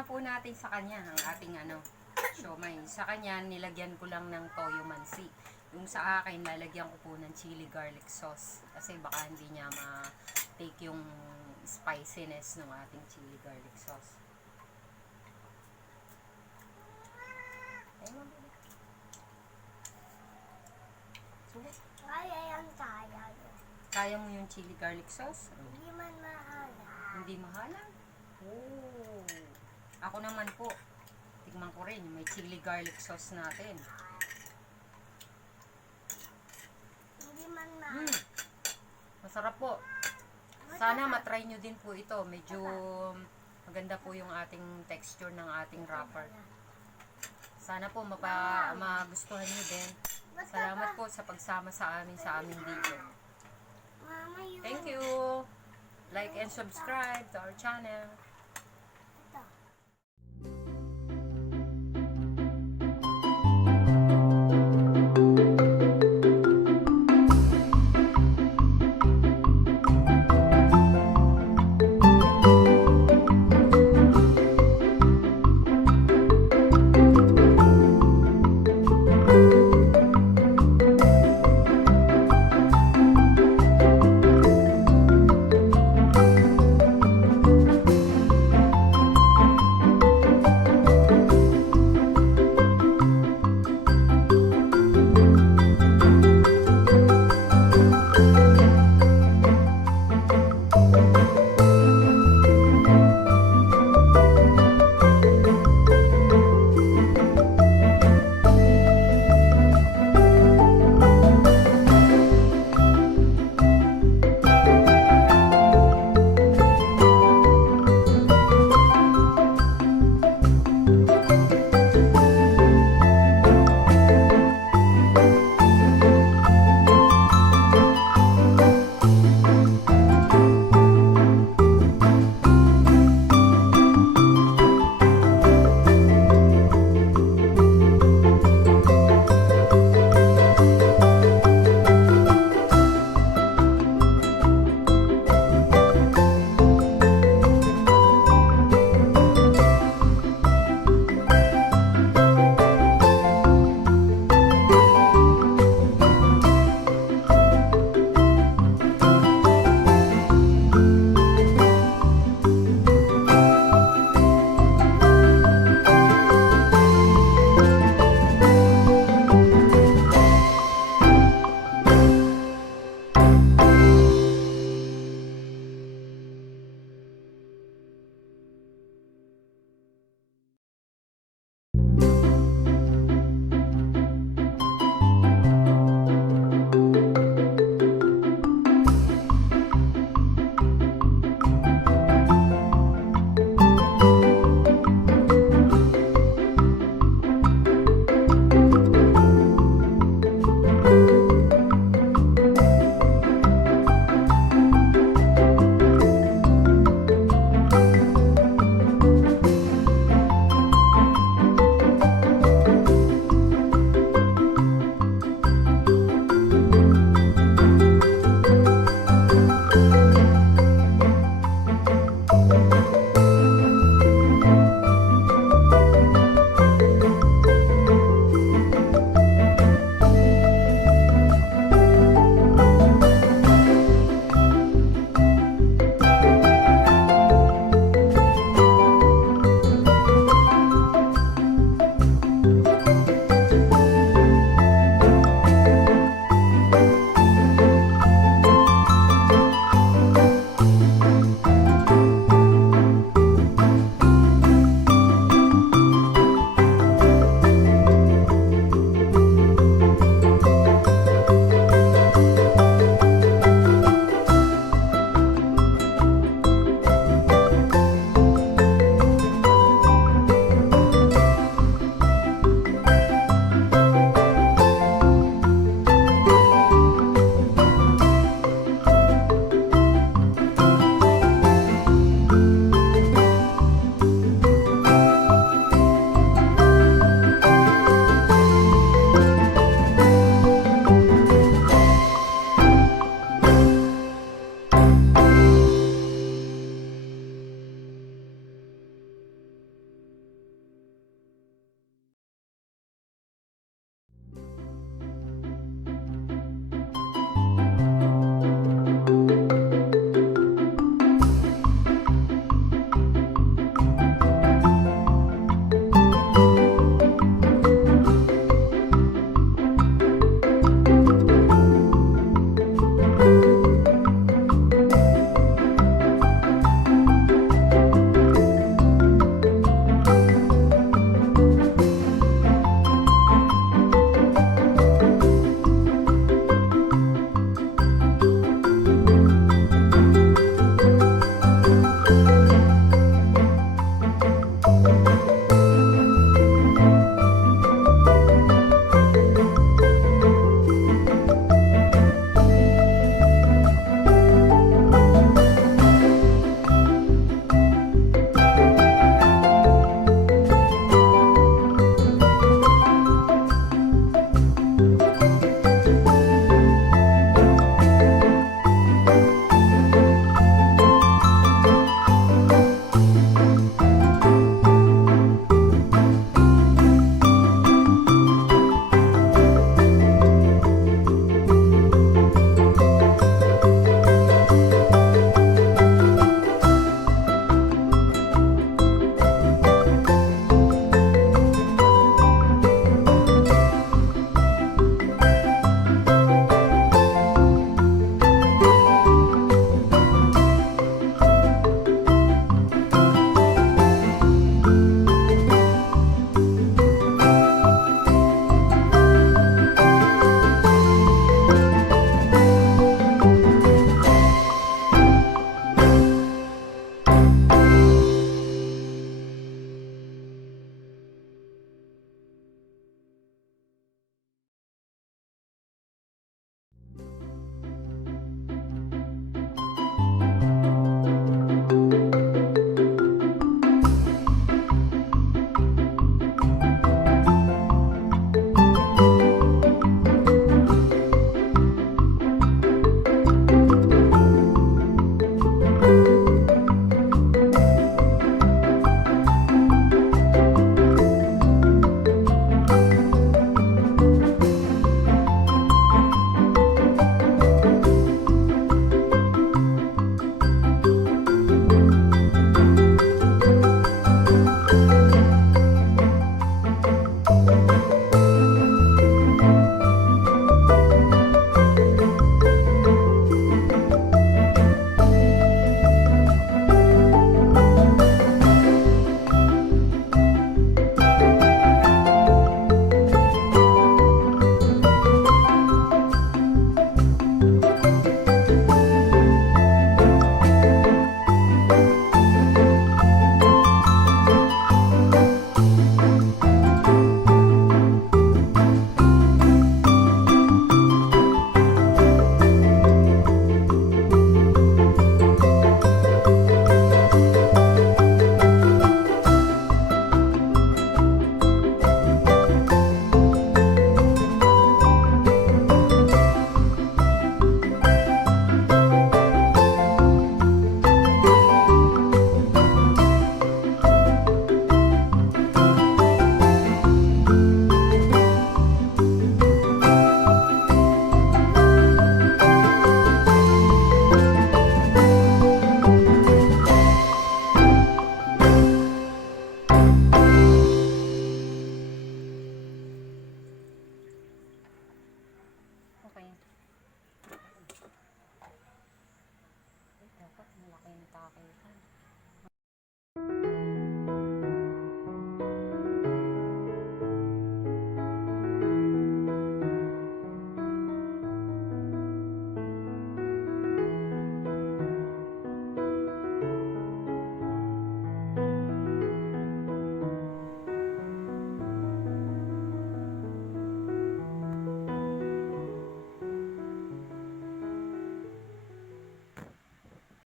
na po natin sa kanya ang ating siomai. Sa kanya, nilagyan ko lang ng toyo mansi. Yung sa akin, lalagyan ko po ng chili garlic sauce. Kasi baka hindi niya ma-take yung spiciness ng ating chili garlic sauce. Kaya mo yung chili garlic sauce? Hindi man mahala. Hindi mahala? Oh. Ako naman po, tikman ko rin yung may chili garlic sauce natin. Hindi man mahala. Masarap po. Sana matry nyo din po ito. Medyo maganda po yung ating texture ng ating wrapper. Sana po magustuhan nyo din. Salamat po sa pagsama sa amin sa aming video. Thank you. Like and subscribe to our channel.